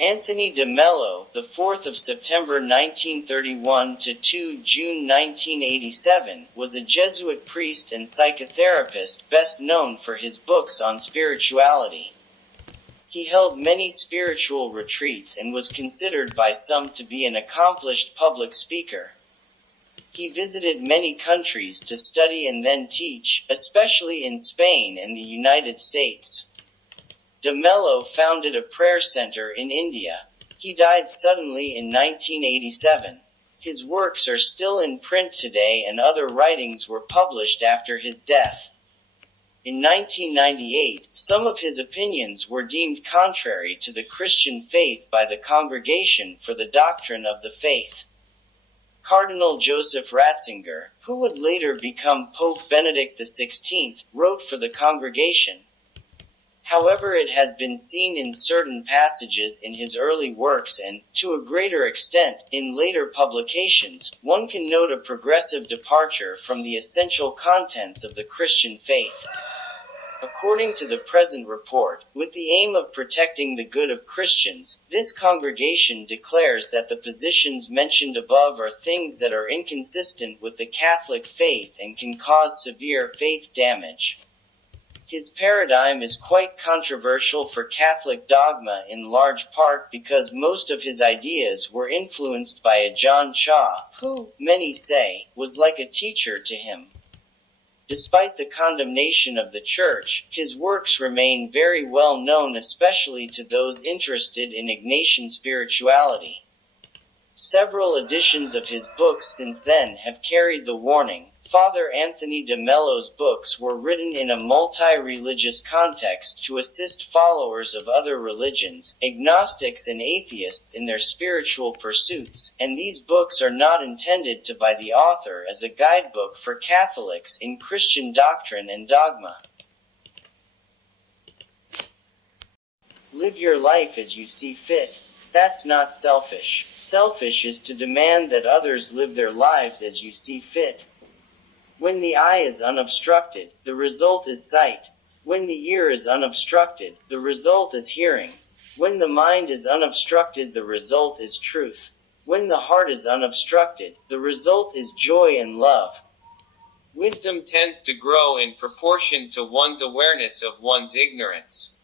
Anthony de Mello, the 4th of September 1931 to 2 June 1987, was a Jesuit priest and psychotherapist best known for his books on spirituality. He held many spiritual retreats and was considered by some to be an accomplished public speaker. He visited many countries to study and then teach, especially in Spain and the United States. De Mello founded a prayer center in India. He died suddenly in 1987. His works are still in print today and other writings were published after his death. In 1998, some of his opinions were deemed contrary to the Christian faith by the Congregation for the Doctrine of the Faith. Cardinal Joseph Ratzinger, who would later become Pope Benedict XVI, wrote for the congregation. However, it has been seen in certain passages in his early works and, to a greater extent, in later publications, one can note a progressive departure from the essential contents of the Christian faith. According to the present report, with the aim of protecting the good of Christians, this congregation declares that the positions mentioned above are things that are inconsistent with the Catholic faith and can cause severe faith damage. His paradigm is quite controversial for Catholic dogma in large part because most of his ideas were influenced by a John Cha, who, many say, was like a teacher to him. Despite the condemnation of the Church, his works remain very well known, especially to those interested in Ignatian spirituality. Several editions of his books since then have carried the warning. Father Anthony de Mello's books were written in a multi-religious context to assist followers of other religions, agnostics and atheists in their spiritual pursuits, and these books are not intended to by the author as a guidebook for Catholics in Christian doctrine and dogma. Live your life as you see fit. That's not selfish. Selfish is to demand that others live their lives as you see fit. When the eye is unobstructed, the result is sight. When the ear is unobstructed, the result is hearing. When the mind is unobstructed, the result is truth. When the heart is unobstructed, the result is joy and love. Wisdom tends to grow in proportion to one's awareness of one's ignorance.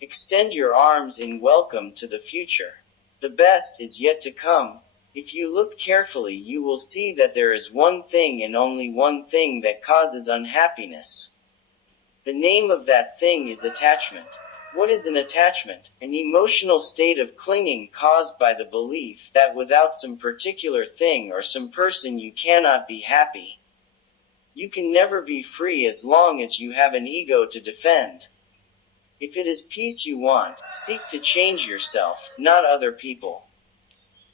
Extend your arms in welcome to the future. The best is yet to come. If you look carefully, you will see that there is one thing and only one thing that causes unhappiness. The name of that thing is attachment. What is an attachment? An emotional state of clinging caused by the belief that without some particular thing or some person you cannot be happy. You can never be free as long as you have an ego to defend. If it is peace you want, seek to change yourself, not other people.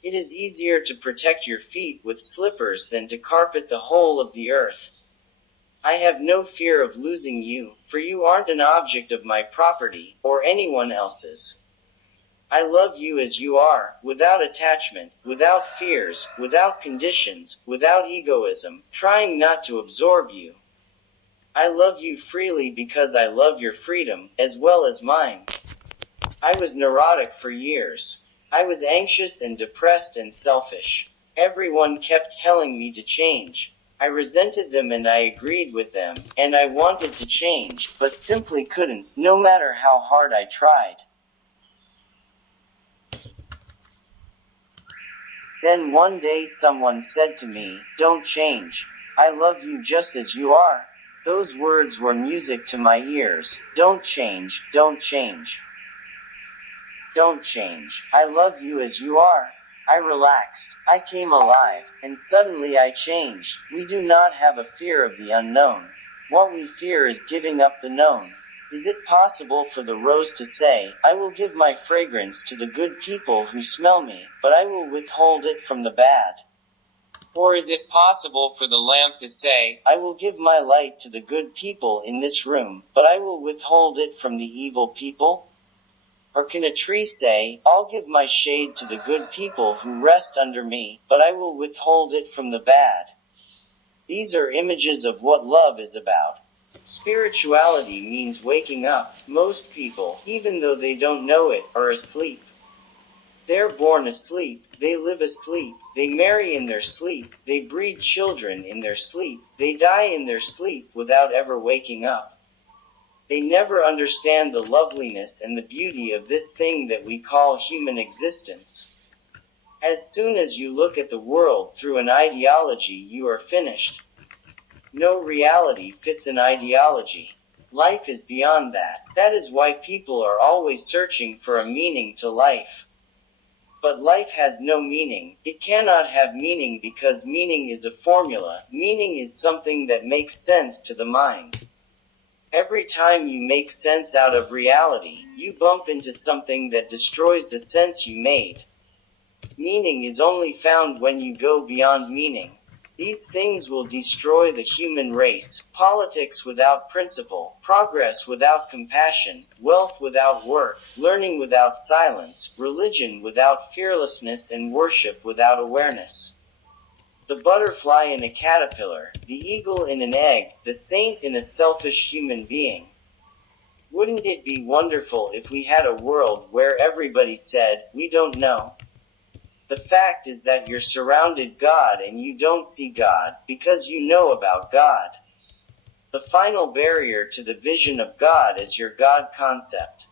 It is easier to protect your feet with slippers than to carpet the whole of the earth. I have no fear of losing you, for you aren't an object of my property, or anyone else's. I love you as you are, without attachment, without fears, without conditions, without egoism, trying not to absorb you. I love you freely because I love your freedom, as well as mine. I was neurotic for years. I was anxious and depressed and selfish. Everyone kept telling me to change. I resented them and I agreed with them, and I wanted to change, but simply couldn't, no matter how hard I tried. Then one day someone said to me, "Don't change. I love you just as you are." Those words were music to my ears. Don't change, don't change. Don't change. I love you as you are. I relaxed. I came alive. And suddenly I changed. We do not have a fear of the unknown. What we fear is giving up the known. Is it possible for the rose to say, "I will give my fragrance to the good people who smell me, but I will withhold it from the bad"? Or is it possible for the lamp to say, "I will give my light to the good people in this room, but I will withhold it from the evil people"? Or can a tree say, "I'll give my shade to the good people who rest under me, but I will withhold it from the bad"? These are images of what love is about. Spirituality means waking up. Most people, even though they don't know it, are asleep. They're born asleep, they live asleep, they marry in their sleep, they breed children in their sleep, they die in their sleep without ever waking up. They never understand the loveliness and the beauty of this thing that we call human existence. As soon as you look at the world through an ideology, you are finished. No reality fits an ideology. Life is beyond that. That is why people are always searching for a meaning to life. But life has no meaning. It cannot have meaning because meaning is a formula. Meaning is something that makes sense to the mind. Every time you make sense out of reality, you bump into something that destroys the sense you made. Meaning is only found when you go beyond meaning. These things will destroy the human race: politics without principle, progress without compassion, wealth without work, learning without silence, religion without fearlessness, and worship without awareness. The butterfly in a caterpillar, the eagle in an egg, the saint in a selfish human being. Wouldn't it be wonderful if we had a world where everybody said, "We don't know"? The fact is that you're surrounded God and you don't see God, because you know about God. The final barrier to the vision of God is your God concept.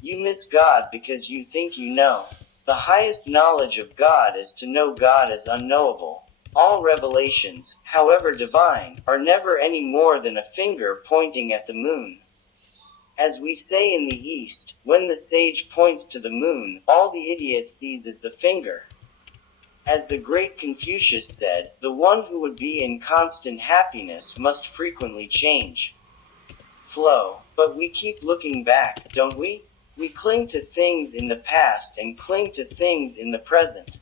You miss God because you think you know. The highest knowledge of God is to know God as unknowable. All revelations, however divine, are never any more than a finger pointing at the moon. As we say in the East, when the sage points to the moon, all the idiot sees is the finger. As the great Confucius said, the one who would be in constant happiness must frequently change. Flow. But we keep looking back, don't we? We cling to things in the past and cling to things in the present.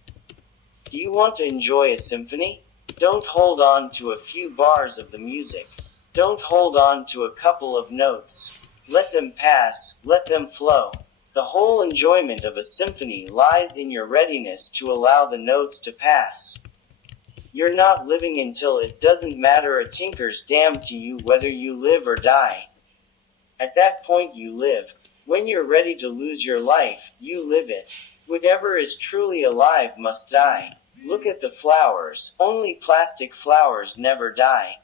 Do you want to enjoy a symphony? Don't hold on to a few bars of the music. Don't hold on to a couple of notes. Let them pass, let them flow. The whole enjoyment of a symphony lies in your readiness to allow the notes to pass. You're not living until it doesn't matter a tinker's damn to you whether you live or die. At that point you live. When you're ready to lose your life, you live it. Whatever is truly alive must die. Look at the flowers. Only plastic flowers never die.